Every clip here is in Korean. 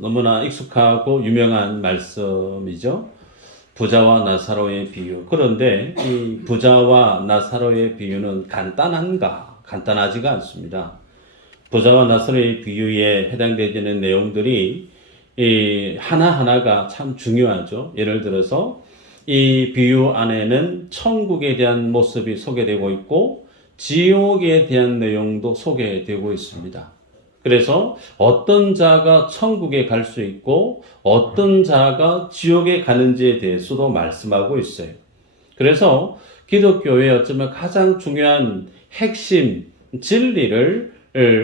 너무나 익숙하고 유명한 말씀이죠. 부자와 나사로의 비유. 그런데 이 부자와 나사로의 비유는 간단한가? 간단하지가 않습니다. 부자와 나사로의 비유에 해당되는 내용들이 하나하나가 참 중요하죠. 예를 들어서 이 비유 안에는 천국에 대한 모습이 소개되고 있고 지옥에 대한 내용도 소개되고 있습니다. 그래서 어떤 자가 천국에 갈 수 있고 어떤 자가 지옥에 가는지에 대해서도 말씀하고 있어요. 그래서 기독교의 어쩌면 가장 중요한 핵심 진리를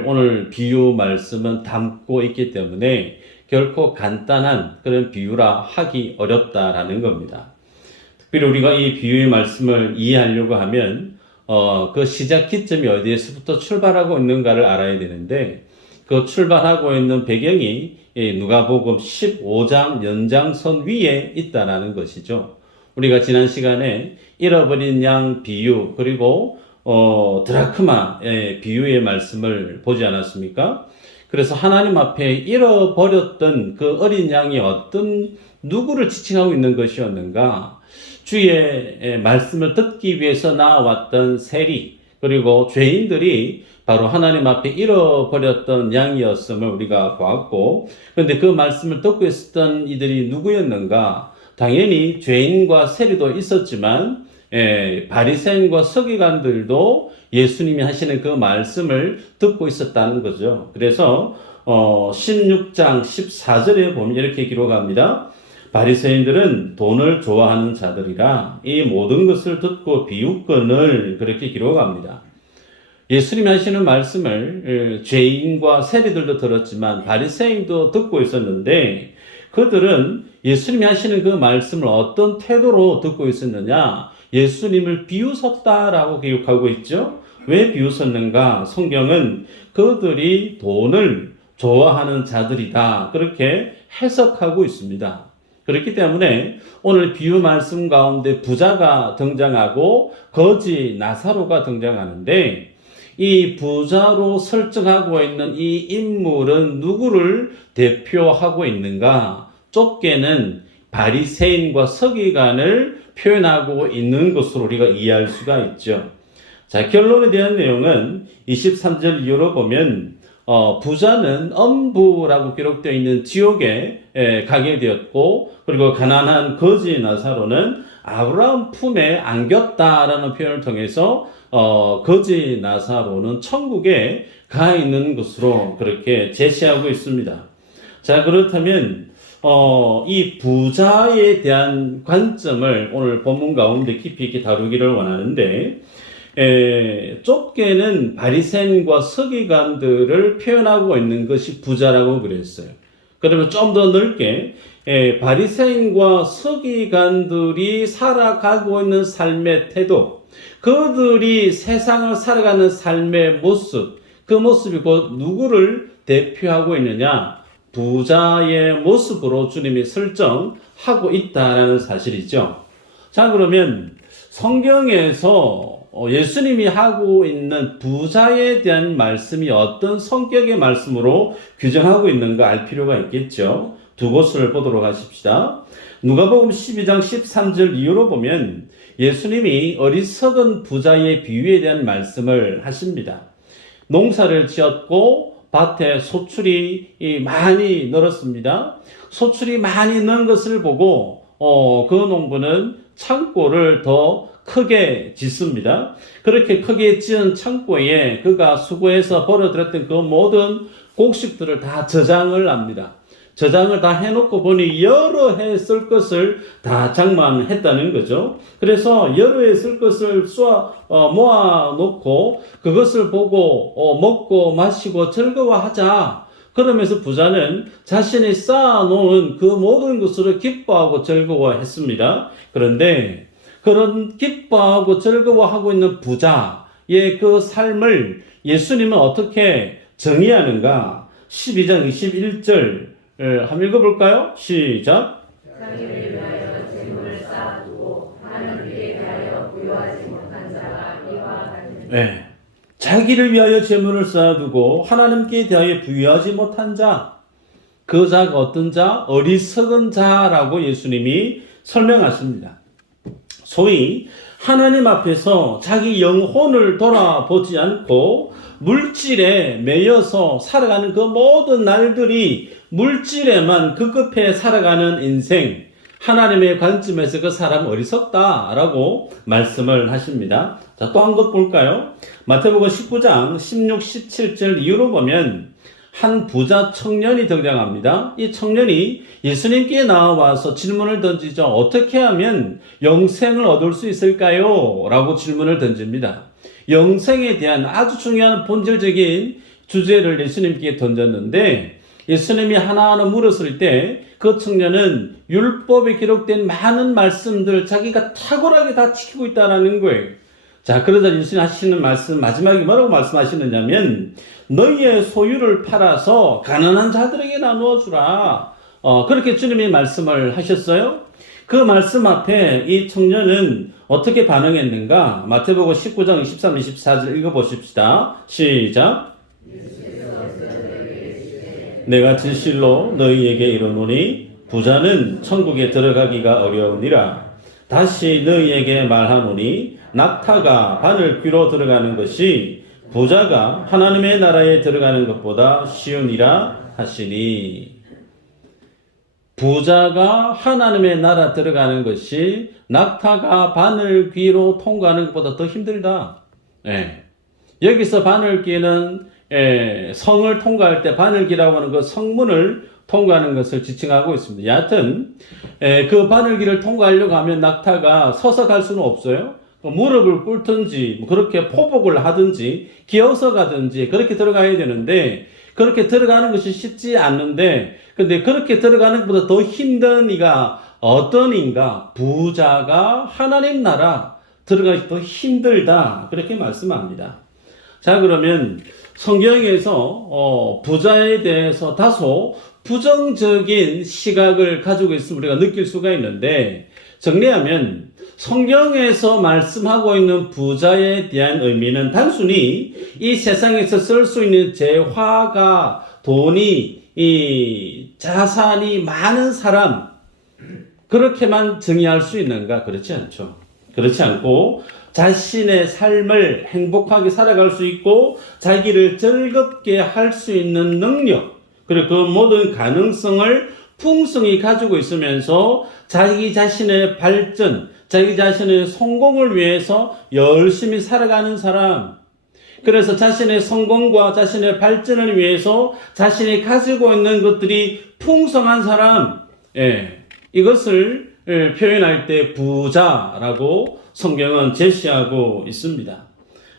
오늘 비유 말씀은 담고 있기 때문에 결코 간단한 그런 비유라 하기 어렵다라는 겁니다. 특별히 우리가 이 비유의 말씀을 이해하려고 하면 그 시작 기점이 어디에서부터 출발하고 있는가를 알아야 되는데 그 출발하고 있는 배경이 누가복음 15장 연장선 위에 있다라는 것이죠. 우리가 지난 시간에 잃어버린 양 비유 그리고 드라크마의 비유의 말씀을 보지 않았습니까? 그래서 하나님 앞에 잃어버렸던 그 어린 양이 누구를 지칭하고 있는 것이었는가? 주의 말씀을 듣기 위해서 나왔던 세리 그리고 죄인들이 바로 하나님 앞에 잃어버렸던 양이었음을 우리가 보았고, 그런데 그 말씀을 듣고 있었던 이들이 누구였는가? 당연히 죄인과 세리도 있었지만 바리새인과 서기관들도 예수님이 하시는 그 말씀을 듣고 있었다는 거죠. 그래서 16장 14절에 보면 이렇게 기록합니다. 바리새인들은 돈을 좋아하는 자들이라 이 모든 것을 듣고 비웃거늘 그렇게 기록합니다. 예수님이 하시는 말씀을 죄인과 세리들도 들었지만 바리새인도 듣고 있었는데 그들은 예수님이 하시는 그 말씀을 어떤 태도로 듣고 있었느냐? 예수님을 비웃었다라고 기록하고 있죠. 왜 비웃었는가? 성경은 그들이 돈을 좋아하는 자들이다 그렇게 해석하고 있습니다. 그렇기 때문에 오늘 비유 말씀 가운데 부자가 등장하고 거지 나사로가 등장하는데 이 부자로 설정하고 있는 이 인물은 누구를 대표하고 있는가? 좁게는 바리새인과 서기관을 표현하고 있는 것으로 우리가 이해할 수가 있죠. 자, 결론에 대한 내용은 23절 이후로 보면 부자는 엄부라고 기록되어 있는 지옥에 가게 되었고 그리고 가난한 거지 나사로는 아브라함 품에 안겼다라는 표현을 통해서 거지 나사로는 천국에 가 있는 것으로 그렇게 제시하고 있습니다. 자, 그렇다면 이 부자에 대한 관점을 오늘 본문 가운데 깊이 있게 다루기를 원하는데 좁게는 바리새인과 서기관들을 표현하고 있는 것이 부자라고 그랬어요. 그러면 좀 더 넓게 바리새인과 서기관들이 살아가고 있는 삶의 태도, 그들이 세상을 살아가는 삶의 모습, 그 모습이 곧 누구를 대표하고 있느냐? 부자의 모습으로 주님이 설정하고 있다라는 사실이죠. 자, 그러면 성경에서 예수님이 하고 있는 부자에 대한 말씀이 어떤 성격의 말씀으로 규정하고 있는가 알 필요가 있겠죠. 두 곳을 보도록 하십시다. 누가복음 12장 13절 이후로 보면 예수님이 어리석은 부자의 비유에 대한 말씀을 하십니다. 농사를 지었고 밭에 소출이 많이 늘었습니다. 소출이 많이 는 것을 보고 그 농부는 창고를 더 크게 짓습니다. 그렇게 크게 지은 창고에 그가 수고해서 벌어들였던 그 모든 곡식들을 다 저장을 합니다. 저장을 다 해놓고 보니 여러 해 쓸 것을 다 장만했다는 거죠. 그래서 여러 해 쓸 것을 모아놓고 그것을 보고 먹고 마시고 즐거워하자. 그러면서 부자는 자신이 쌓아놓은 그 모든 것으로 기뻐하고 즐거워했습니다. 그런데 그런 기뻐하고 즐거워하고 있는 부자의 그 삶을 예수님은 어떻게 정의하는가? 12장 21절 한번 읽어볼까요? 시작. 자기를 위하여 재물을 쌓아두고 하나님께 대하여 부유하지 못한 자가 이와 같으니. 네. 자기를 위하여 재물을 쌓아두고 하나님께 대하여 부유하지 못한 자. 그 자가 어떤 자? 어리석은 자라고 예수님이 설명하십니다. 소위 하나님 앞에서 자기 영혼을 돌아보지 않고 물질에 매여서 살아가는 그 모든 날들이 물질에만 급급해 살아가는 인생, 하나님의 관점에서 그 사람은 어리석다라고 말씀을 하십니다. 자, 또 한 것 볼까요? 마태복음 19장 16, 17절 이후로 보면 한 부자 청년이 등장합니다. 이 청년이 예수님께 나와서 질문을 던지죠. 어떻게 하면 영생을 얻을 수 있을까요? 라고 질문을 던집니다. 영생에 대한 아주 중요한 본질적인 주제를 예수님께 던졌는데 예수님이 하나하나 물었을 때 그 청년은 율법에 기록된 많은 말씀들 자기가 탁월하게 다 지키고 있다는 거예요. 자, 그러자 예수님 하시는 말씀, 마지막에 뭐라고 말씀하시느냐면, 너희의 소유를 팔아서 가난한 자들에게 나누어 주라. 그렇게 주님이 말씀을 하셨어요. 그 말씀 앞에 이 청년은 어떻게 반응했는가? 마태복음 19장 23, 24절 읽어보십시다. 시작. 내가 진실로 너희에게 이르노니 부자는 천국에 들어가기가 어려우니라. 다시 너희에게 말하노니 낙타가 바늘 귀로 들어가는 것이 부자가 하나님의 나라에 들어가는 것보다 쉬우니라 하시니. 부자가 하나님의 나라 들어가는 것이 낙타가 바늘 귀로 통과하는 것보다 더 힘들다. 여기서 바늘귀는 성을 통과할 때 바늘귀라고 하는 그 성문을 통과하는 것을 지칭하고 있습니다. 여하튼 그 바늘귀를 통과하려고 하면 낙타가 서서 갈 수는 없어요. 무릎을 꿇든지 그렇게 포복을 하든지 기어서 가든지 그렇게 들어가야 되는데 그렇게 들어가는 것이 쉽지 않는데 근데 그렇게 들어가는 것보다 더 힘든 이가 어떤 인가? 부자가 하나님 나라 들어가기 더 힘들다. 그렇게 말씀합니다. 자, 그러면 성경에서 부자에 대해서 다소 부정적인 시각을 가지고 있음을 우리가 느낄 수가 있는데 정리하면 성경에서 말씀하고 있는 부자에 대한 의미는 단순히 이 세상에서 쓸 수 있는 재화가 돈이 이 자산이 많은 사람 그렇게만 정의할 수 있는가? 그렇지 않죠. 그렇지 않고 자신의 삶을 행복하게 살아갈 수 있고 자기를 즐겁게 할 수 있는 능력 그리고 그 모든 가능성을 풍성히 가지고 있으면서 자기 자신의 발전, 자기 자신의 성공을 위해서 열심히 살아가는 사람 그래서 자신의 성공과 자신의 발전을 위해서 자신이 가지고 있는 것들이 풍성한 사람 이것을 표현할 때 부자라고 성경은 제시하고 있습니다.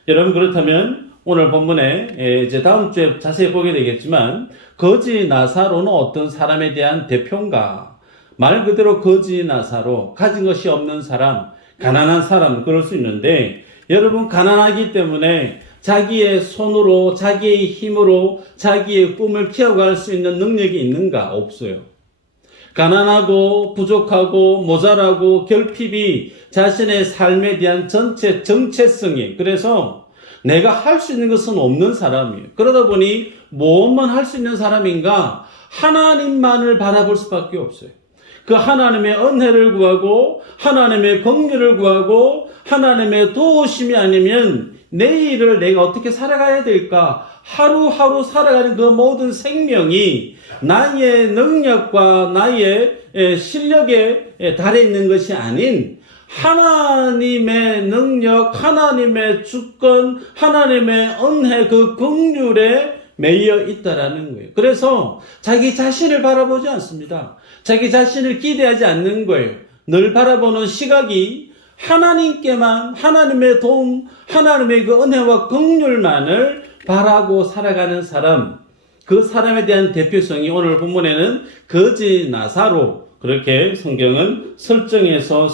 여러분 그렇다면 오늘 본문에 이제 다음 주에 자세히 보게 되겠지만 거지 나사로는 어떤 사람에 대한 대표인가? 말 그대로 거지 나사로 가진 것이 없는 사람, 가난한 사람 그럴 수 있는데 여러분 가난하기 때문에 자기의 손으로 자기의 힘으로 자기의 꿈을 키워갈 수 있는 능력이 있는가? 없어요. 가난하고 부족하고 모자라고 결핍이 자신의 삶에 대한 전체 정체성이 그래서 내가 할 수 있는 것은 없는 사람이에요. 그러다 보니 무엇만 할 수 있는 사람인가? 하나님만을 바라볼 수밖에 없어요. 그 하나님의 은혜를 구하고 하나님의 긍휼을 구하고 하나님의 도우심이 아니면 내일을 내가 어떻게 살아가야 될까? 하루하루 살아가는 그 모든 생명이 나의 능력과 나의 실력에 달해 있는 것이 아닌 하나님의 능력, 하나님의 주권, 하나님의 은혜, 그 긍휼에 매여 있다라는 거예요. 그래서 자기 자신을 바라보지 않습니다. 자기 자신을 기대하지 않는 거예요. 늘 바라보는 시각이 하나님께만, 하나님의 도움, 하나님의 그 은혜와 긍휼만을 바라고 살아가는 사람, 그 사람에 대한 대표성이 오늘 본문에는 거지 나사로 그렇게 성경은 설정해서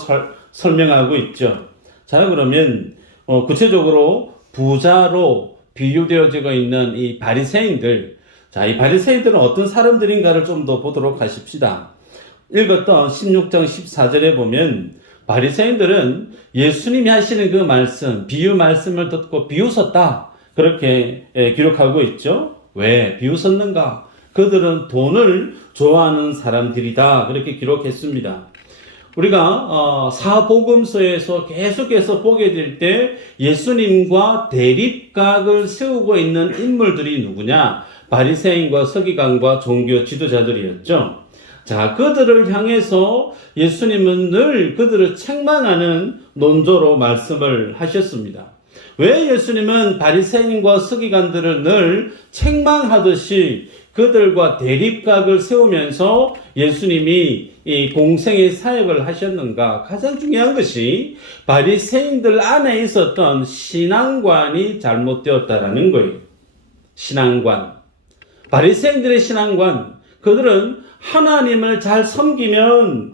설명하고 있죠. 자, 그러면 구체적으로 부자로 비유되어지고 있는 이 바리새인들, 자, 이 바리새인들은 어떤 사람들인가를 좀 더 보도록 하십시다. 읽었던 16장 14절에 보면 바리새인들은 예수님이 하시는 그 말씀, 비유 말씀을 듣고 비웃었다. 그렇게 기록하고 있죠. 왜 비웃었는가? 그들은 돈을 좋아하는 사람들이다. 그렇게 기록했습니다. 우리가 사복음서에서 계속해서 보게 될 때 예수님과 대립각을 세우고 있는 인물들이 누구냐? 바리새인과 서기관과 종교 지도자들이었죠. 자, 그들을 향해서 예수님은 늘 그들을 책망하는 논조로 말씀을 하셨습니다. 왜 예수님은 바리새인과 서기관들을 늘 책망하듯이 그들과 대립각을 세우면서 예수님이 이 공생의 사역을 하셨는가? 가장 중요한 것이 바리새인들 안에 있었던 신앙관이 잘못되었다라는 거예요. 신앙관. 바리새인들의 신앙관. 그들은 하나님을 잘 섬기면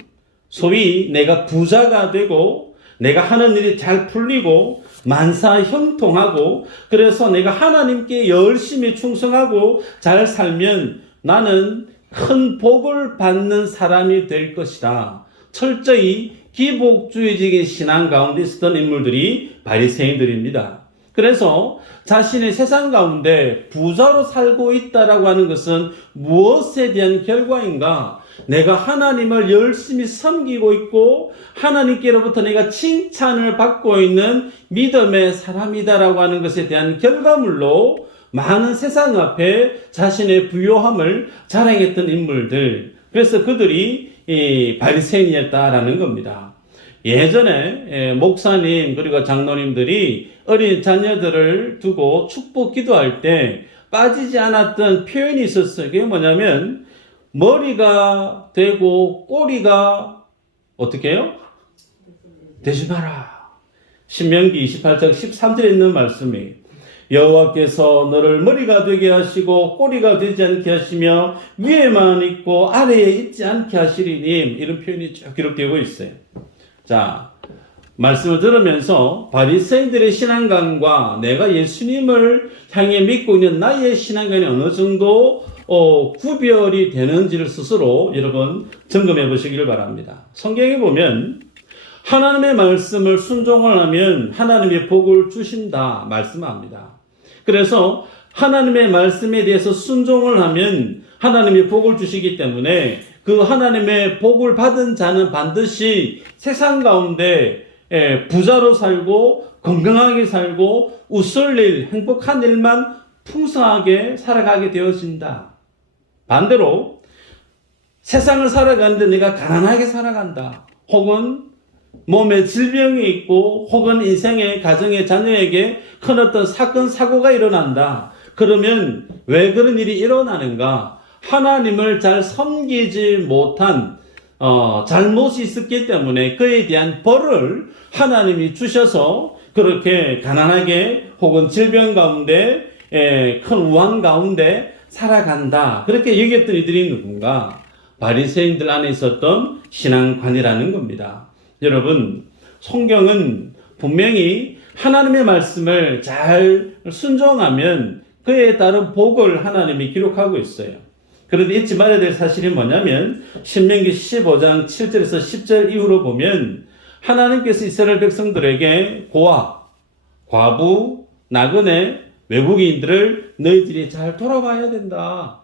소위 내가 부자가 되고 내가 하는 일이 잘 풀리고 만사 형통하고 그래서 내가 하나님께 열심히 충성하고 잘 살면 나는 큰 복을 받는 사람이 될 것이다. 철저히 기복주의적인 신앙 가운데 있었던 인물들이 바리새인들입니다. 그래서 자신의 세상 가운데 부자로 살고 있다라고 하는 것은 무엇에 대한 결과인가? 내가 하나님을 열심히 섬기고 있고 하나님께로부터 내가 칭찬을 받고 있는 믿음의 사람이다라고 하는 것에 대한 결과물로 많은 세상 앞에 자신의 부요함을 자랑했던 인물들. 그래서 그들이 바리새인이었다라는 겁니다. 예전에 목사님 그리고 장로님들이 어린 자녀들을 두고 축복 기도할 때 빠지지 않았던 표현이 있었어요. 그게 뭐냐면 머리가 되고 꼬리가 어떻게 해요? 되지 마라. 신명기 28장 13절에 있는 말씀이 여호와께서 너를 머리가 되게 하시고 꼬리가 되지 않게 하시며 위에만 있고 아래에 있지 않게 하시리니 이런 표현이 쭉 기록되고 있어요. 자, 말씀을 들으면서 바리새인들의 신앙관과 내가 예수님을 향해 믿고 있는 나의 신앙관이 어느 정도 구별이 되는지를 스스로 여러분 점검해 보시기를 바랍니다. 성경에 보면 하나님의 말씀을 순종을 하면 하나님의 복을 주신다 말씀합니다. 그래서 하나님의 말씀에 대해서 순종을 하면 하나님의 복을 주시기 때문에 그 하나님의 복을 받은 자는 반드시 세상 가운데 부자로 살고 건강하게 살고 웃을 일, 행복한 일만 풍성하게 살아가게 되어진다. 반대로 세상을 살아가는데 내가 가난하게 살아간다. 혹은 몸에 질병이 있고 혹은 인생의 가정의 자녀에게 큰 어떤 사건 사고가 일어난다. 그러면 왜 그런 일이 일어나는가? 하나님을 잘 섬기지 못한 잘못이 있었기 때문에 그에 대한 벌을 하나님이 주셔서 그렇게 가난하게 혹은 질병 가운데 큰 우한 가운데 살아간다. 그렇게 여겼던 이들이 누군가? 바리새인들 안에 있었던 신앙관이라는 겁니다. 여러분, 성경은 분명히 하나님의 말씀을 잘 순종하면 그에 따른 복을 하나님이 기록하고 있어요. 그런데 잊지 말아야 될 사실이 뭐냐면 신명기 15장 7절에서 10절 이후로 보면 하나님께서 이스라엘 백성들에게 고아, 과부, 나그네, 외국인들을 너희들이 잘 돌아봐야 된다.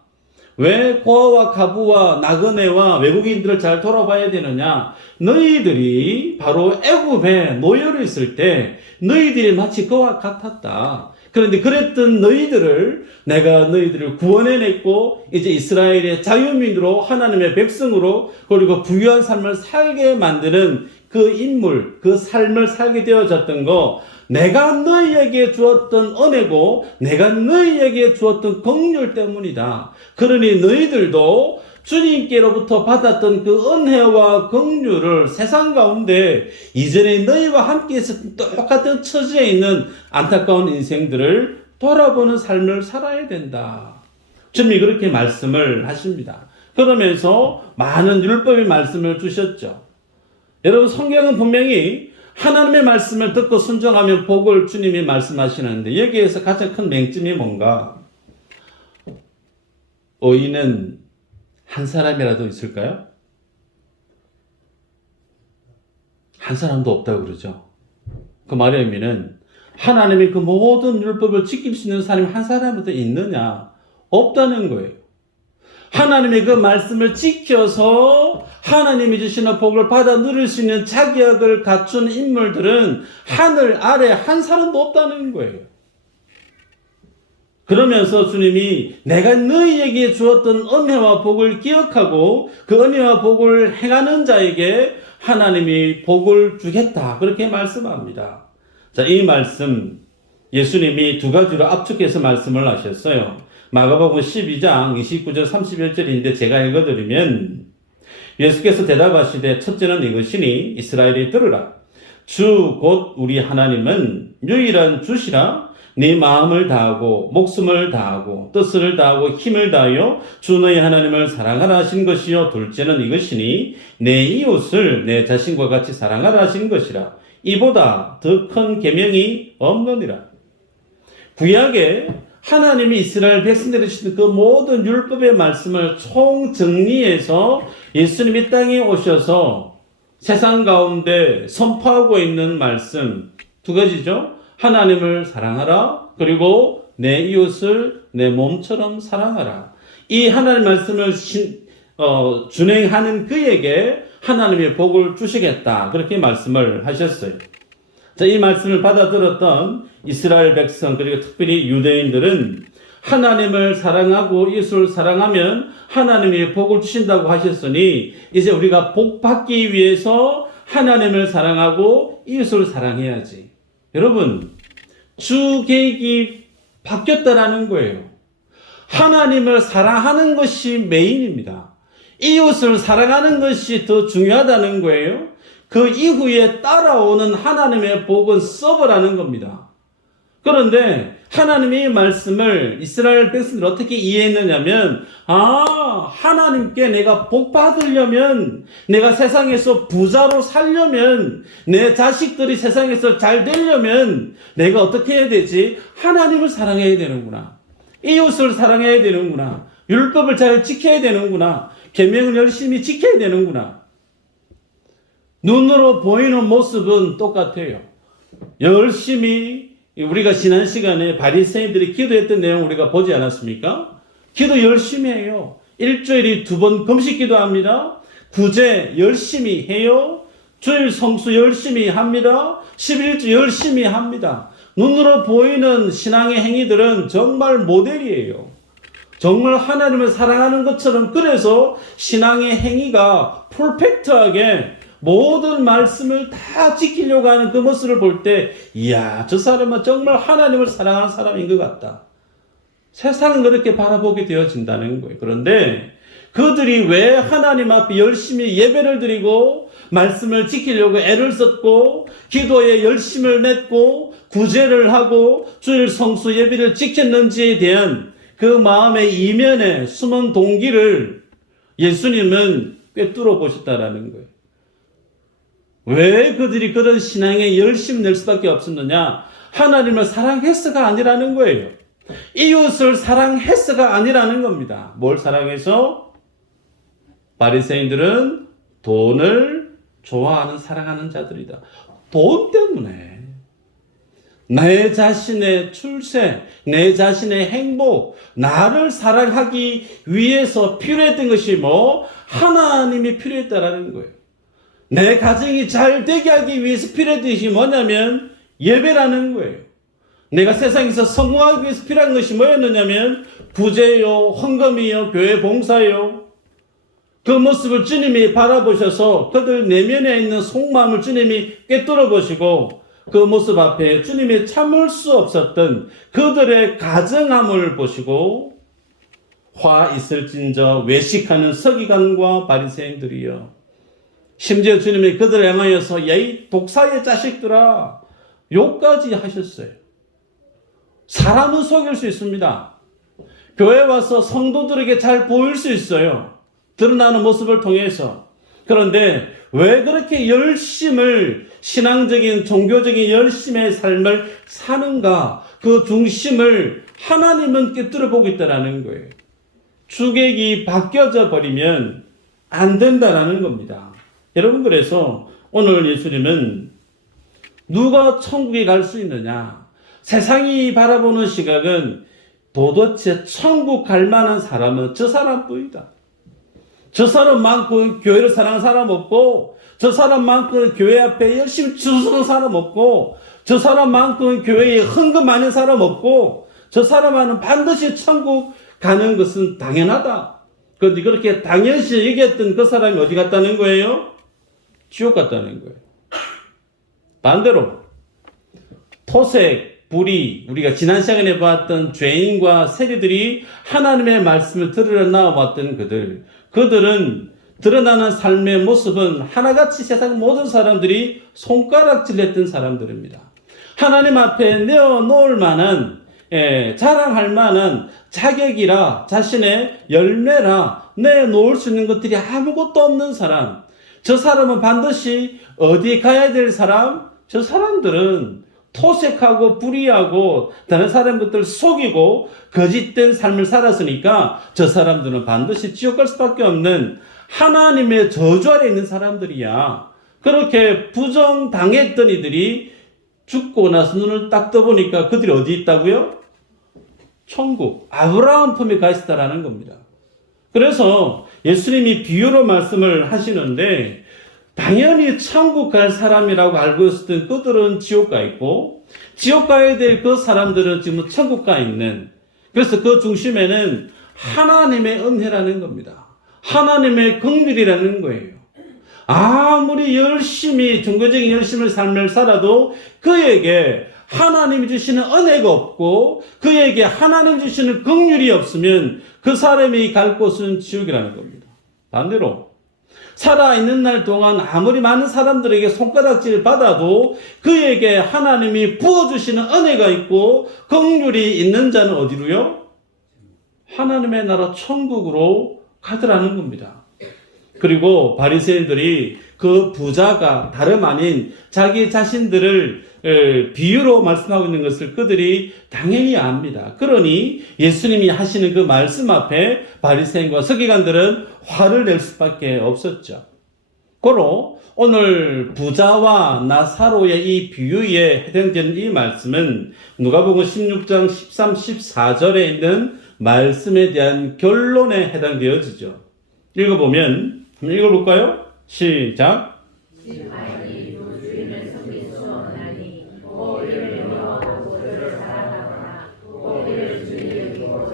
왜 고아와 과부와 나그네와 외국인들을 잘 돌아봐야 되느냐? 너희들이 바로 애굽에 노예로 있을 때 너희들이 마치 그와 같았다. 그런데 그랬던 너희들을 내가 너희들을 구원해냈고 이제 이스라엘의 자유민으로 하나님의 백성으로 그리고 부유한 삶을 살게 만드는 그 인물, 그 삶을 살게 되어졌던 거 내가 너희에게 주었던 은혜고 내가 너희에게 주었던 긍휼 때문이다. 그러니 너희들도 주님께로부터 받았던 그 은혜와 긍휼을 세상 가운데 이전에 너희와 함께 있었던 똑같은 처지에 있는 안타까운 인생들을 돌아보는 삶을 살아야 된다. 주님이 그렇게 말씀을 하십니다. 그러면서 많은 율법의 말씀을 주셨죠. 여러분, 성경은 분명히 하나님의 말씀을 듣고 순종하면 복을 주님이 말씀하시는데 여기에서 가장 큰 맹점이 뭔가? 의인은 한 사람이라도 있을까요? 한 사람도 없다고 그러죠. 그 말의 의미는 하나님이 그 모든 율법을 지킬 수 있는 사람이 한 사람이라도 있느냐? 없다는 거예요. 하나님의 그 말씀을 지켜서 하나님이 주시는 복을 받아 누릴 수 있는 자격을 갖춘 인물들은 하늘 아래 한 사람도 없다는 거예요. 그러면서 주님이 내가 너희에게 주었던 은혜와 복을 기억하고 그 은혜와 복을 행하는 자에게 하나님이 복을 주겠다. 그렇게 말씀합니다. 자, 이 말씀 예수님이 두 가지로 압축해서 말씀을 하셨어요. 마가복음 12장 29절 31절인데 제가 읽어드리면 예수께서 대답하시되 첫째는 이것이니 이스라엘이 들으라. 주 곧 우리 하나님은 유일한 주시라. 네 마음을 다하고 목숨을 다하고 뜻을 다하고 힘을 다하여 주 너희 하나님을 사랑하라 하신 것이요. 둘째는 이것이니 내 이웃을 내 자신과 같이 사랑하라 하신 것이라. 이보다 더 큰 계명이 없느니라. 구약에 하나님이 이스라엘 백성들에게 주신 그 모든 율법의 말씀을 총정리해서 예수님이 땅에 오셔서 세상 가운데 선포하고 있는 말씀 두 가지죠. 하나님을 사랑하라. 그리고 내 이웃을 내 몸처럼 사랑하라. 이 하나님 말씀을 준행하는 그에게 하나님의 복을 주시겠다. 그렇게 말씀을 하셨어요. 자, 이 말씀을 받아들었던 이스라엘 백성 그리고 특별히 유대인들은 하나님을 사랑하고 이웃을 사랑하면 하나님이 복을 주신다고 하셨으니 이제 우리가 복 받기 위해서 하나님을 사랑하고 이웃을 사랑해야지. 여러분, 주 계획이 바뀌었다라는 거예요. 하나님을 사랑하는 것이 메인입니다. 이웃을 사랑하는 것이 더 중요하다는 거예요. 그 이후에 따라오는 하나님의 복은 서브라는 겁니다. 그런데 하나님의 말씀을 이스라엘 백성들이 어떻게 이해했느냐면, 하나님께 내가 복 받으려면, 내가 세상에서 부자로 살려면, 내 자식들이 세상에서 잘 되려면 내가 어떻게 해야 되지? 하나님을 사랑해야 되는구나. 이웃을 사랑해야 되는구나. 율법을 잘 지켜야 되는구나. 계명을 열심히 지켜야 되는구나. 눈으로 보이는 모습은 똑같아요. 열심히 우리가 지난 시간에 바리새인들이 기도했던 내용 우리가 보지 않았습니까? 기도 열심히 해요. 일주일에 2번 금식 기도합니다. 구제 열심히 해요. 주일 성수 열심히 합니다. 11주 열심히 합니다. 눈으로 보이는 신앙의 행위들은 정말 모델이에요. 정말 하나님을 사랑하는 것처럼 그래서 신앙의 행위가 퍼펙트하게 모든 말씀을 다 지키려고 하는 그 모습을 볼 때, 이야, 저 사람은 정말 하나님을 사랑하는 사람인 것 같다. 세상은 그렇게 바라보게 되어진다는 거예요. 그런데 그들이 왜 하나님 앞에 열심히 예배를 드리고 말씀을 지키려고 애를 썼고 기도에 열심을 냈고 구제를 하고 주일 성수 예배를 지켰는지에 대한 그 마음의 이면에 숨은 동기를 예수님은 꿰뚫어 보셨다라는 거예요. 왜 그들이 그런 신앙에 열심히 낼 수밖에 없었느냐? 하나님을 사랑해서가 아니라는 거예요. 이웃을 사랑해서가 아니라는 겁니다. 뭘 사랑해서? 바리새인들은 돈을 좋아하는 사랑하는 자들이다. 돈 때문에 내 자신의 출세, 내 자신의 행복, 나를 사랑하기 위해서 필요했던 것이 하나님이 필요했다라는 거예요. 내 가정이 잘 되게 하기 위해서 필요했던 것이 뭐냐면 예배라는 거예요. 내가 세상에서 성공하기 위해서 필요한 것이 뭐였느냐면 구제요, 헌금이요, 교회 봉사요. 그 모습을 주님이 바라보셔서 그들 내면에 있는 속마음을 주님이 꿰뚫어 보시고 그 모습 앞에 주님이 참을 수 없었던 그들의 가정함을 보시고 화 있을진저 외식하는 서기관과 바리새인들이여. 심지어 주님이 그들을 향하여서 야이 독사의 자식들아 욕까지 하셨어요. 사람은 속일 수 있습니다. 교회 와서 성도들에게 잘 보일 수 있어요. 드러나는 모습을 통해서. 그런데 왜 그렇게 열심을 신앙적인 종교적인 열심의 삶을 사는가? 그 중심을 하나님은 꿰뚫어 보고 있다는 거예요. 주객이 바뀌어져 버리면 안 된다라는 겁니다. 여러분, 그래서 오늘 예수님은 누가 천국에 갈 수 있느냐? 세상이 바라보는 시각은 도대체 천국 갈 만한 사람은 저 사람뿐이다. 저 사람만큼 교회를 사랑하는 사람 없고, 저 사람만큼 교회 앞에 열심히 줄 서는 사람 없고, 저 사람만큼 교회에 헌금 많은 사람 없고, 저 사람은 반드시 천국 가는 것은 당연하다. 그런데 그렇게 당연시 얘기했던 그 사람이 어디 갔다는 거예요? 지옥 갔다는 거예요. 반대로 토색, 불의, 우리가 지난 시간에 봤던 죄인과 세리들이 하나님의 말씀을 들으러 나와봤던 그들은 드러나는 삶의 모습은 하나같이 세상 모든 사람들이 손가락질했던 사람들입니다. 하나님 앞에 내어놓을 만한, 자랑할 만한 자격이라, 자신의 열매라 내놓을 수 있는 것들이 아무것도 없는 사람, 저 사람은 반드시 어디 가야 될 사람? 저 사람들은 토색하고 불의하고 다른 사람들을 속이고 거짓된 삶을 살았으니까 저 사람들은 반드시 지옥 갈 수밖에 없는 하나님의 저주 아래 있는 사람들이야. 그렇게 부정당했던 이들이 죽고 나서 눈을 딱 떠보니까 그들이 어디 있다고요? 천국, 아브라함 품에 가 있었다라는 겁니다. 그래서 예수님이 비유로 말씀을 하시는데, 당연히 천국 갈 사람이라고 알고 있었던 그들은 지옥 가 있고, 지옥 가야 될 그 사람들은 지금 천국 가 있는, 그래서 그 중심에는 하나님의 은혜라는 겁니다. 하나님의 긍휼이라는 거예요. 아무리 열심히 종교적인 열심을 삶을 살아도 그에게 하나님이 주시는 은혜가 없고 그에게 하나님 주시는 긍휼이 없으면 그 사람이 갈 곳은 지옥이라는 겁니다. 반대로 살아있는 날 동안 아무리 많은 사람들에게 손가락질 받아도 그에게 하나님이 부어주시는 은혜가 있고 긍휼이 있는 자는 어디로요? 하나님의 나라 천국으로 가더라는 겁니다. 그리고 바리새인들이 그 부자가 다름 아닌 자기 자신들을 비유로 말씀하고 있는 것을 그들이 당연히 압니다. 그러니 예수님이 하시는 그 말씀 앞에 바리새인과 서기관들은 화를 낼 수밖에 없었죠. 고로 오늘 부자와 나사로의 이 비유에 해당되는 이 말씀은 누가복음 16장 13, 14절에 있는 말씀에 대한 결론에 해당되어지죠. 읽어보면, 한번 읽어볼까요? 시작.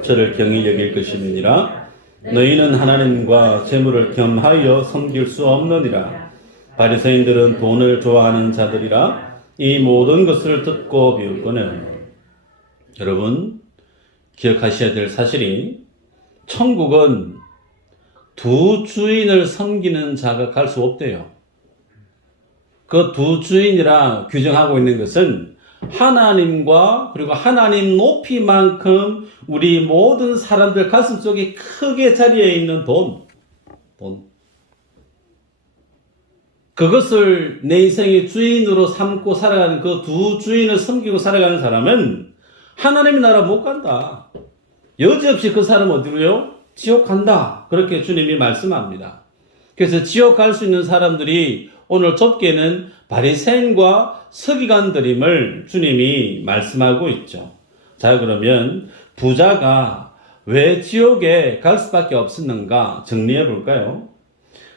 저를 경히 여길 것임이니라. 너희는 하나님과 재물을 겸하여 섬길 수 없느니라. 바리새인들은 돈을 좋아하는 자들이라. 이 모든 것을 듣고 비웃거늘. 여러분 기억하셔야 될 사실이, 천국은 두 주인을 섬기는 자가 갈 수 없대요. 그 두 주인이라 규정하고 있는 것은 하나님과 그리고 하나님 높이만큼 우리 모든 사람들 가슴 속에 크게 자리에 있는 돈. 그것을 내 인생의 주인으로 삼고 살아가는 그 두 주인을 섬기고 살아가는 사람은 하나님의 나라 못 간다. 여지없이 그 사람 어디로요? 지옥 간다. 그렇게 주님이 말씀합니다. 그래서 지옥 갈 수 있는 사람들이 오늘 좁게는 바리새인과 서기관들임을 주님이 말씀하고 있죠. 자, 그러면 부자가 왜 지옥에 갈 수밖에 없었는가 정리해 볼까요?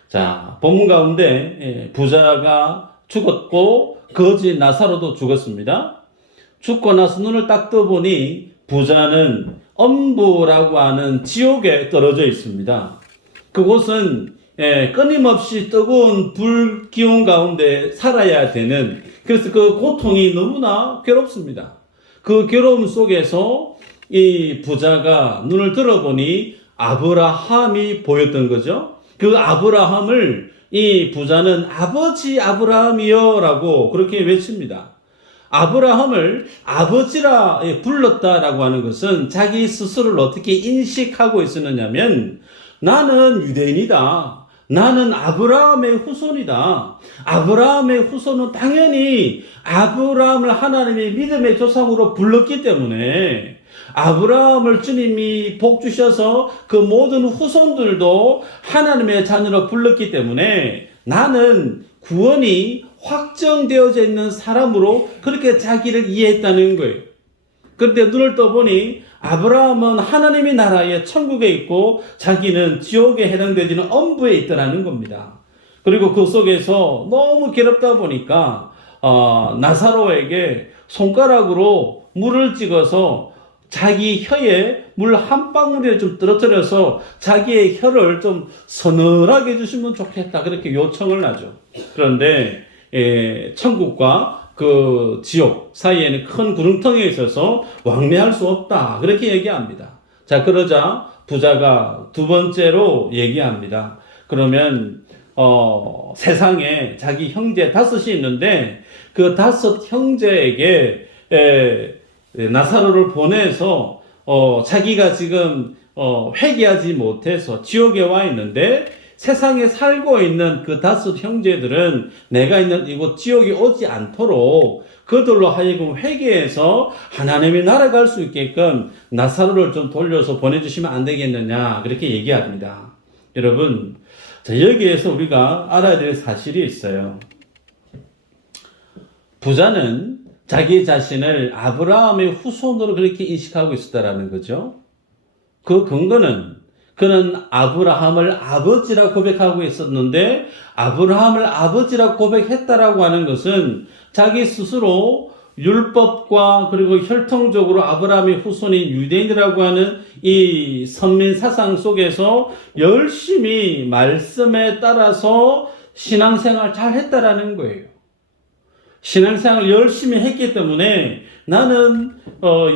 자, 본문 가운데 부자가 죽었고 거지 나사로도 죽었습니다. 죽고 나서 눈을 딱 떠보니 부자는 엄부라고 하는 지옥에 떨어져 있습니다. 그곳은 끊임없이 뜨거운 불 기운 가운데 살아야 되는, 그래서 그 고통이 너무나 괴롭습니다. 그 괴로움 속에서 이 부자가 눈을 들어보니 아브라함이 보였던 거죠. 그 아브라함을 이 부자는 아버지 아브라함이여 라고 그렇게 외칩니다. 아브라함을 아버지라 불렀다라고 하는 것은 자기 스스로를 어떻게 인식하고 있었느냐면, 나는 유대인이다. 나는 아브라함의 후손이다. 아브라함의 후손은 당연히 아브라함을 하나님의 믿음의 조상으로 불렀기 때문에, 아브라함을 주님이 복 주셔서 그 모든 후손들도 하나님의 자녀로 불렀기 때문에 나는 구원이 확정되어져 있는 사람으로 그렇게 자기를 이해했다는 거예요. 그런데 눈을 떠보니 아브라함은 하나님의 나라에 천국에 있고 자기는 지옥에 해당되지는 엄부에 있더라는 겁니다. 그리고 그 속에서 너무 괴롭다 보니까 나사로에게 손가락으로 물을 찍어서 자기 혀에 물 한 방울을 좀 떨어뜨려서 자기의 혀를 좀 서늘하게 해주시면 좋겠다. 그렇게 요청을 하죠. 그런데 천국과 그 지옥 사이에는 큰 구름텅이에 있어서 왕래할 수 없다. 그렇게 얘기합니다. 자, 그러자 부자가 두 번째로 얘기합니다. 그러면 세상에 자기 형제 5이 있는데 그 5 형제에게 나사로를 보내서 자기가 지금 회개하지 못해서 지옥에 와 있는데 세상에 살고 있는 그 5 형제들은 내가 있는 이곳 지옥에 오지 않도록 그들로 하여금 회개해서 하나님의 나라 갈 수 있게끔 나사로를 좀 돌려서 보내주시면 안 되겠느냐 그렇게 얘기합니다. 여러분, 자, 여기에서 우리가 알아야 될 사실이 있어요. 부자는 자기 자신을 아브라함의 후손으로 그렇게 인식하고 있었다라는 거죠. 그 근거는 그는 아브라함을 아버지라 고백하고 있었는데 아브라함을 아버지라 고백했다라고 하는 것은 자기 스스로 율법과 그리고 혈통적으로 아브라함의 후손인 유대인이라고 하는 이 선민 사상 속에서 열심히 말씀에 따라서 신앙생활 잘 했다라는 거예요. 신앙생활을 열심히 했기 때문에 나는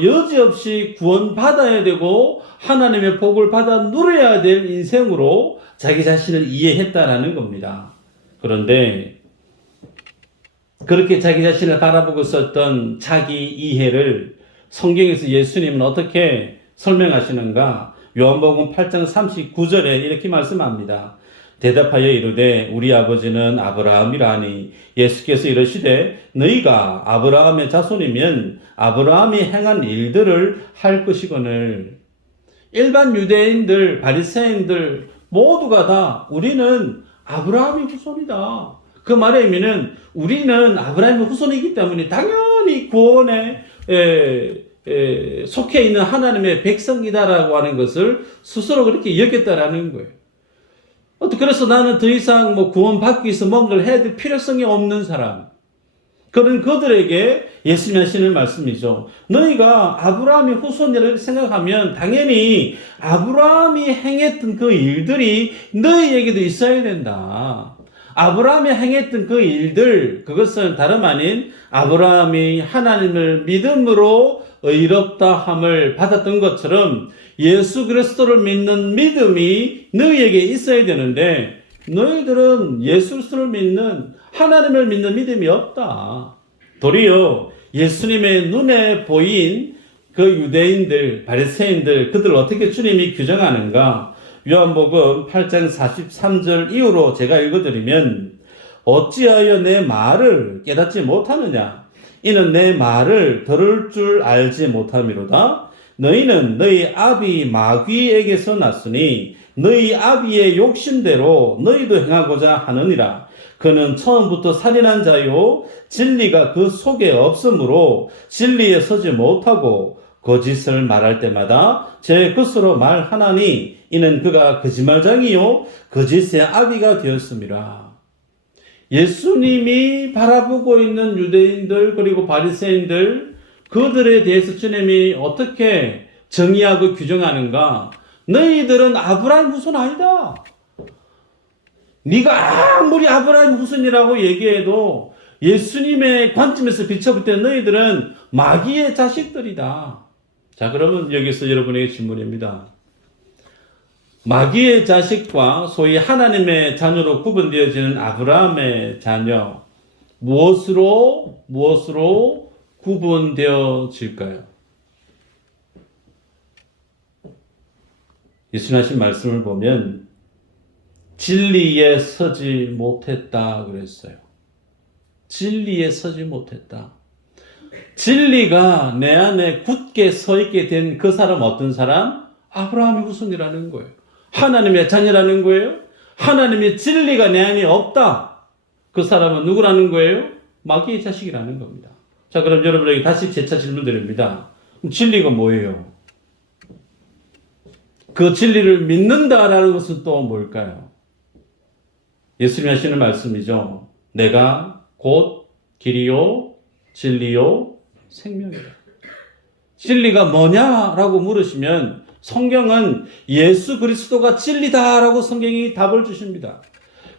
여지없이 구원받아야 되고 하나님의 복을 받아 누려야 될 인생으로 자기 자신을 이해했다라는 겁니다. 그런데 그렇게 자기 자신을 바라보고 있었던 자기 이해를 성경에서 예수님은 어떻게 설명하시는가? 요한복음 8장 39절에 이렇게 말씀합니다. 대답하여 이르되 우리 아버지는 아브라함이라니 예수께서 이르시되 너희가 아브라함의 자손이면 아브라함이 행한 일들을 할 것이거늘. 일반 유대인들, 바리새인들 모두가 다 우리는 아브라함의 후손이다. 그 말의 의미는 우리는 아브라함의 후손이기 때문에 당연히 구원에 속해 있는 하나님의 백성이다라고 하는 것을 스스로 그렇게 여겼다라는 거예요. 그래서 나는 더 이상 구원받기 위해서 뭔가를 해야 될 필요성이 없는 사람. 그런 그들에게 예수님이 하시는 말씀이죠. 너희가 아브라함의 후손이라고 생각하면 당연히 아브라함이 행했던 그 일들이 너희에게도 있어야 된다. 아브라함이 행했던 그 일들, 그것은 다름 아닌 아브라함이 하나님을 믿음으로 의롭다 함을 받았던 것처럼 예수 그리스도를 믿는 믿음이 너희에게 있어야 되는데 너희들은 예수 그리스도를 믿는 하나님을 믿는 믿음이 없다. 도리어 예수님의 눈에 보인 그 유대인들, 바리새인들 그들을 어떻게 주님이 규정하는가? 요한복음 8장 43절 이후로 제가 읽어드리면 어찌하여 내 말을 깨닫지 못하느냐? 이는 내 말을 들을 줄 알지 못함이로다. 너희는 너희 아비 마귀에게서 났으니 너희 아비의 욕심대로 너희도 행하고자 하느니라. 그는 처음부터 살인한 자요 진리가 그 속에 없으므로 진리에 서지 못하고 거짓을 말할 때마다 제 것으로 말하나니 이는 그가 거짓말장이요 거짓의 아비가 되었음이라. 예수님이 바라보고 있는 유대인들 그리고 바리새인들 그들에 대해서 주님이 어떻게 정의하고 규정하는가? 너희들은 아브라함 후손 아니다. 네가 아무리 아브라함 후손이라고 얘기해도 예수님의 관점에서 비춰볼 때 너희들은 마귀의 자식들이다. 자, 그러면 여기서 여러분에게 질문입니다. 마귀의 자식과 소위 하나님의 자녀로 구분되어지는 아브라함의 자녀, 무엇으로 구분되어질까요? 예수님 하신 말씀을 보면 진리에 서지 못했다 그랬어요. 진리에 서지 못했다. 진리가 내 안에 굳게 서 있게 된 그 사람 어떤 사람? 아브라함의 후손이라는 거예요. 하나님의 자녀라는 거예요. 하나님의 진리가 내 안에 없다. 그 사람은 누구라는 거예요? 마귀의 자식이라는 겁니다. 자, 그럼 여러분에게 다시 재차 질문 드립니다. 그럼 진리가 뭐예요? 그 진리를 믿는다라는 것은 또 뭘까요? 예수님이 하시는 말씀이죠. 내가 곧 길이요 진리요 생명이다. 진리가 뭐냐라고 물으시면 성경은 예수 그리스도가 진리다라고 성경이 답을 주십니다.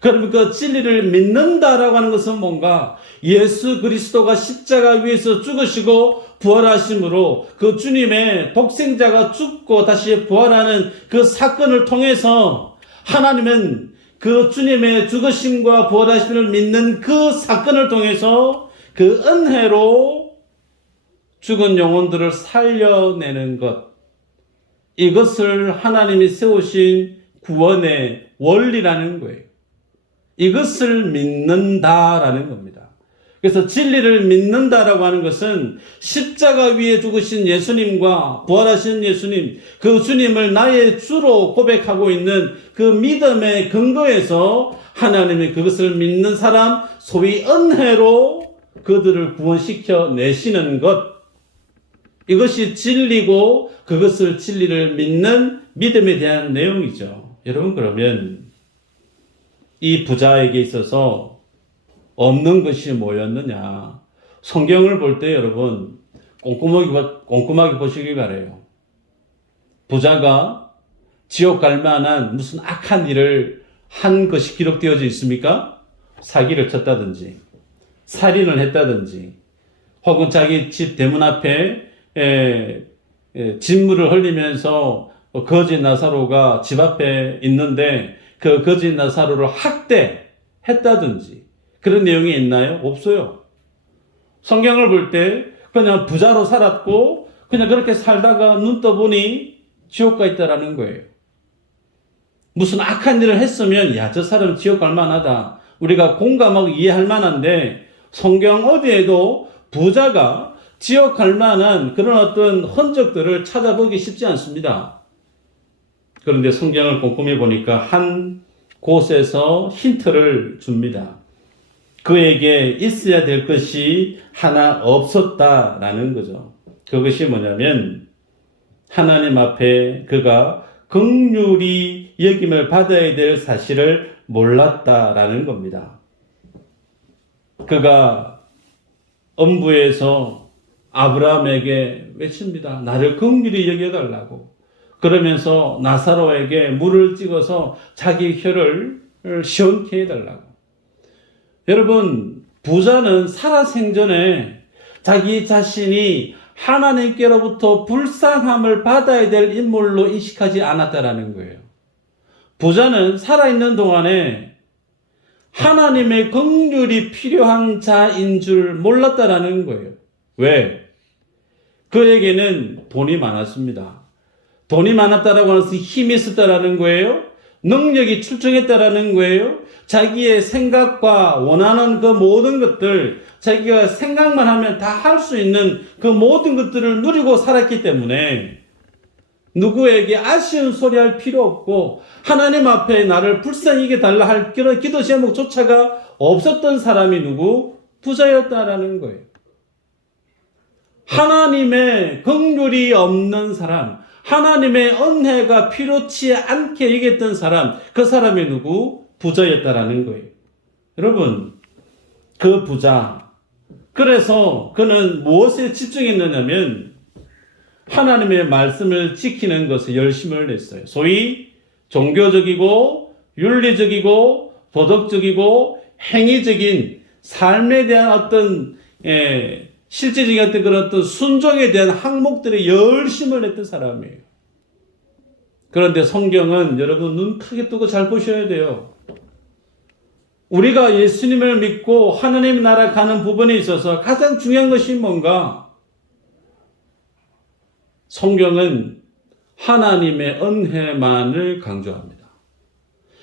그러면 그 진리를 믿는다라고 하는 것은 뭔가 예수 그리스도가 십자가 위에서 죽으시고 부활하심으로 그 주님의 독생자가 죽고 다시 부활하는 그 사건을 통해서 하나님은 그 주님의 죽으심과 부활하심을 믿는 그 사건을 통해서 그 은혜로 죽은 영혼들을 살려내는 것, 이것을 하나님이 세우신 구원의 원리라는 거예요. 이것을 믿는다라는 겁니다. 그래서 진리를 믿는다라고 하는 것은 십자가 위에 죽으신 예수님과 부활하신 예수님, 그 주님을 나의 주로 고백하고 있는 그 믿음의 근거에서 하나님이 그것을 믿는 사람, 소위 은혜로 그들을 구원시켜 내시는 것, 이것이 진리고 그것을 진리를 믿는 믿음에 대한 내용이죠. 여러분, 그러면 이 부자에게 있어서 없는 것이 뭐였느냐? 성경을 볼 때 여러분 꼼꼼하게 보시길 바라요. 부자가 지옥 갈 만한 무슨 악한 일을 한 것이 기록되어져 있습니까? 사기를 쳤다든지 살인을 했다든지 혹은 자기 집 대문 앞에 진물을 흘리면서 거지 나사로가 집 앞에 있는데 그 거지 나사로를 학대했다든지 그런 내용이 있나요? 없어요. 성경을 볼 때 그냥 부자로 살았고 그냥 그렇게 살다가 눈 떠보니 지옥 가 있다라는 거예요. 무슨 악한 일을 했으면 야, 저 사람 지옥 갈 만하다. 우리가 공감하고 이해할 만한데 성경 어디에도 부자가 지옥 갈 만한 그런 어떤 흔적들을 찾아보기 쉽지 않습니다. 그런데 성경을 꼼꼼히 보니까 한 곳에서 힌트를 줍니다. 그에게 있어야 될 것이 하나 없었다라는 거죠. 그것이 뭐냐면 하나님 앞에 그가 긍휼히 여김을 받아야 될 사실을 몰랐다라는 겁니다. 그가 엄부에서 아브라함에게 외칩니다. 나를 긍휼히 여겨달라고. 그러면서 나사로에게 물을 찍어서 자기 혀를 시원케 해달라고. 여러분, 부자는 살아생전에 자기 자신이 하나님께로부터 불쌍함을 받아야 될 인물로 인식하지 않았다라는 거예요. 부자는 살아있는 동안에 하나님의 긍휼이 필요한 자인 줄 몰랐다라는 거예요. 왜? 그에게는 돈이 많았습니다. 돈이 많았다라고 하는 것은 힘이 있었다라는 거예요. 능력이 출중했다라는 거예요. 자기의 생각과 원하는 그 모든 것들, 자기가 생각만 하면 다 할 수 있는 그 모든 것들을 누리고 살았기 때문에 누구에게 아쉬운 소리 할 필요 없고 하나님 앞에 나를 불쌍히 여겨달라 할 그런 기도 제목조차가 없었던 사람이 누구? 부자였다라는 거예요. 하나님의 긍휼이 없는 사람, 하나님의 은혜가 필요치 않게 여겼던 사람, 그 사람이 누구? 부자였다라는 거예요. 여러분, 그 부자, 그래서 그는 무엇에 집중했느냐면 하나님의 말씀을 지키는 것에 열심을 냈어요. 소위 종교적이고 윤리적이고 도덕적이고 행위적인 삶에 대한 어떤 실제적인 어떤 그런 어떤 순종에 대한 항목들에 열심을 냈던 사람이에요. 그런데 성경은 여러분 눈 크게 뜨고 잘 보셔야 돼요. 우리가 예수님을 믿고 하나님 나라 가는 부분에 있어서 가장 중요한 것이 뭔가? 성경은 하나님의 은혜만을 강조합니다.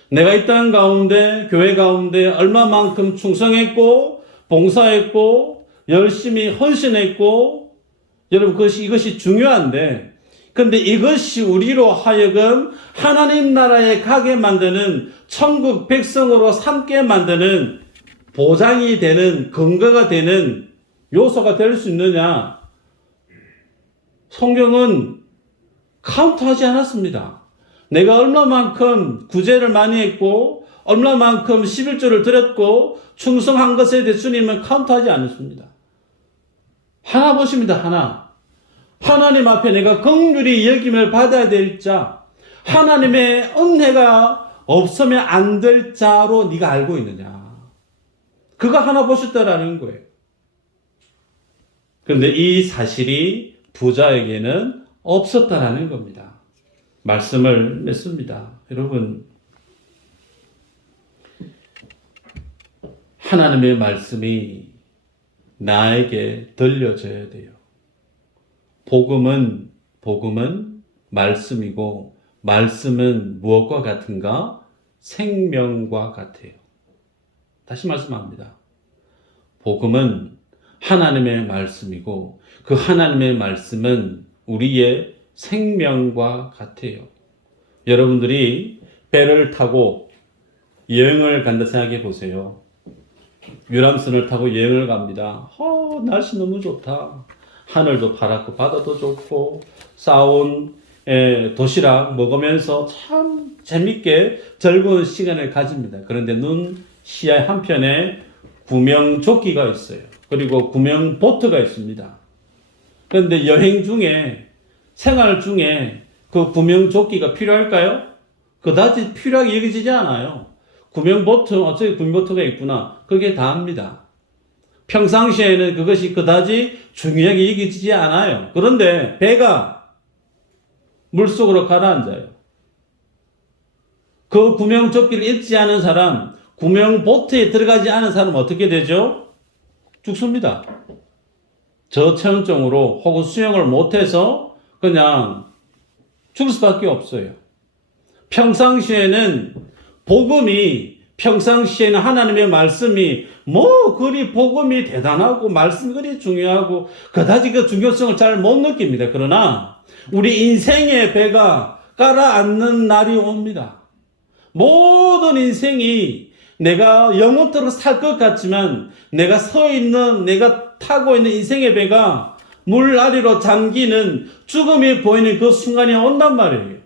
내가 이 땅 가운데, 교회 가운데 얼마만큼 충성했고, 봉사했고, 열심히 헌신했고, 여러분, 이것이 중요한데, 근데 이것이 우리로 하여금 하나님 나라에 가게 만드는 천국 백성으로 삼게 만드는 보장이 되는 근거가 되는 요소가 될 수 있느냐? 성경은 카운트하지 않았습니다. 내가 얼마만큼 구제를 많이 했고 얼마만큼 11조를 드렸고 충성한 것에 대해 주님은 카운트하지 않았습니다. 하나 보십니다. 하나. 하나님 앞에 내가 긍휼히 여김을 받아야 될 자, 하나님의 은혜가 없으면 안 될 자로 네가 알고 있느냐. 그거 하나 보셨다라는 거예요. 그런데 이 사실이 부자에게는 없었다라는 겁니다. 말씀을 맺습니다. 여러분, 하나님의 말씀이 나에게 들려져야 돼요. 복음은 말씀이고 말씀은 무엇과 같은가? 생명과 같아요. 다시 말씀합니다. 복음은 하나님의 말씀이고 그 하나님의 말씀은 우리의 생명과 같아요. 여러분들이 배를 타고 여행을 간다 생각해 보세요. 유람선을 타고 여행을 갑니다. 날씨 너무 좋다. 하늘도 파랗고 바다도 좋고 싸온 도시락 먹으면서 참 재밌게 즐거운 시간을 가집니다. 그런데 눈 시야 한편에 구명조끼가 있어요. 그리고 구명보트가 있습니다. 그런데 여행 중에 생활 중에 그 구명조끼가 필요할까요? 그다지 필요하게 여겨지지 않아요. 구명보트, 어차피 구명보트가 있구나. 그게 다입니다. 평상시에는 그것이 그다지 중요하게 여겨지지 않아요. 그런데 배가 물속으로 가라앉아요. 그 구명조끼를 입지 않은 사람, 구명보트에 들어가지 않은 사람은 어떻게 되죠? 죽습니다. 저체온증으로 혹은 수영을 못해서 그냥 죽을 수밖에 없어요. 평상시에는 하나님의 말씀이 그리 복음이 대단하고 말씀이 그리 중요하고 그다지 그 중요성을 잘 못 느낍니다. 그러나 우리 인생의 배가 가라앉는 날이 옵니다. 모든 인생이 내가 영원토록 살 것 같지만 내가 내가 타고 있는 인생의 배가 물 아래로 잠기는 죽음이 보이는 그 순간이 온단 말이에요.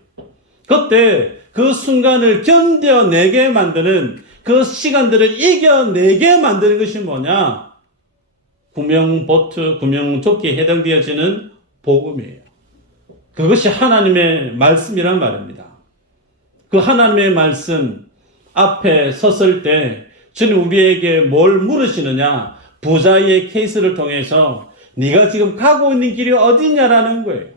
그때 그 순간을 견뎌내게 만드는 그 시간들을 이겨내게 만드는 것이 뭐냐? 구명보트, 구명조끼에 해당되어지는 복음이에요. 그것이 하나님의 말씀이란 말입니다. 그 하나님의 말씀 앞에 섰을 때 주님 우리에게 뭘 물으시느냐? 부자의 케이스를 통해서 네가 지금 가고 있는 길이 어디냐라는 거예요.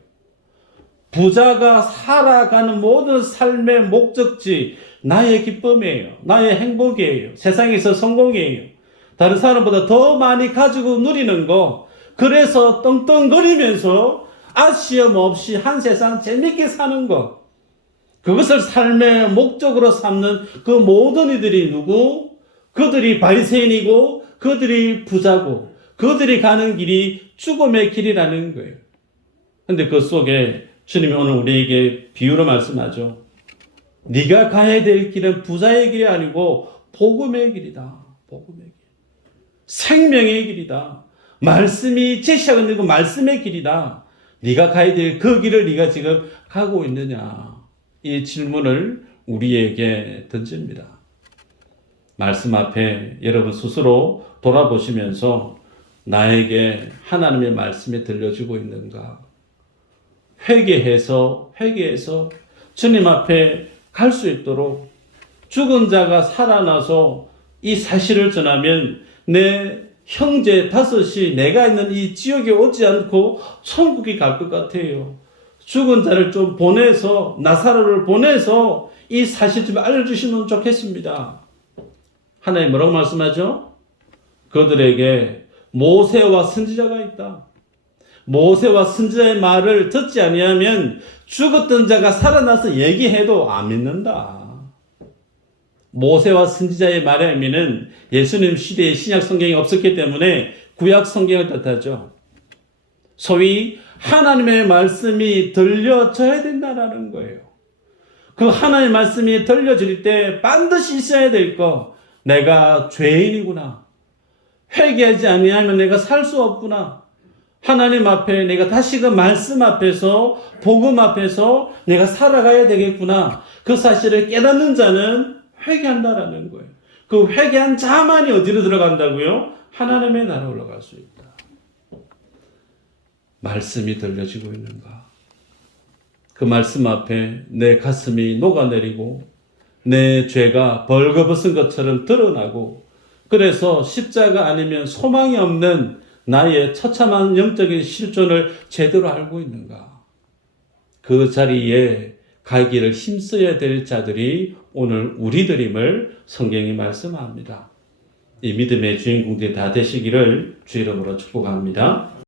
부자가 살아가는 모든 삶의 목적지, 나의 기쁨이에요. 나의 행복이에요. 세상에서 성공이에요. 다른 사람보다 더 많이 가지고 누리는 거, 그래서 떵떵거리면서 아쉬움 없이 한 세상 재밌게 사는 거, 그것을 삶의 목적으로 삼는 그 모든 이들이 누구? 그들이 바리새인이고 그들이 부자고 그들이 가는 길이 죽음의 길이라는 거예요. 근데 그 속에 주님이 오늘 우리에게 비유로 말씀하죠. 네가 가야 될 길은 부자의 길이 아니고 복음의 길이다. 복음의 길. 생명의 길이다. 말씀이 제시하고 있는 그 말씀의 길이다. 네가 가야 될 그 길을 네가 지금 가고 있느냐. 이 질문을 우리에게 던집니다. 말씀 앞에 여러분 스스로 돌아보시면서 나에게 하나님의 말씀이 들려주고 있는가? 회개해서 주님 앞에 갈 수 있도록 죽은 자가 살아나서 이 사실을 전하면 내 형제 다섯이 내가 있는 이 지역에 오지 않고 천국에 갈 것 같아요. 죽은 자를 좀 보내서 나사로를 보내서 이 사실 좀 알려주시면 좋겠습니다. 하나님 뭐라고 말씀하죠? 그들에게 모세와 선지자가 있다. 모세와 선지자의 말을 듣지 아니하면 죽었던 자가 살아나서 얘기해도 안 믿는다. 모세와 선지자의 말의 의미는 예수님 시대에 신약 성경이 없었기 때문에 구약 성경을 뜻하죠. 소위 하나님의 말씀이 들려져야 된다는 거예요. 그 하나님의 말씀이 들려질 때 반드시 있어야 될 거, 내가 죄인이구나. 회개하지 아니하면 내가 살 수 없구나. 하나님 앞에 내가 다시 그 말씀 앞에서, 복음 앞에서 내가 살아가야 되겠구나. 그 사실을 깨닫는 자는 회개한다라는 거예요. 그 회개한 자만이 어디로 들어간다고요? 하나님의 나라에 올라갈 수 있다. 말씀이 들려지고 있는가? 그 말씀 앞에 내 가슴이 녹아내리고 내 죄가 벌거벗은 것처럼 드러나고, 그래서 십자가 아니면 소망이 없는 나의 처참한 영적인 실존을 제대로 알고 있는가? 그 자리에 가기를 힘써야 될 자들이 오늘 우리들임을 성경이 말씀합니다. 이 믿음의 주인공들이 다 되시기를 주 이름으로 축복합니다.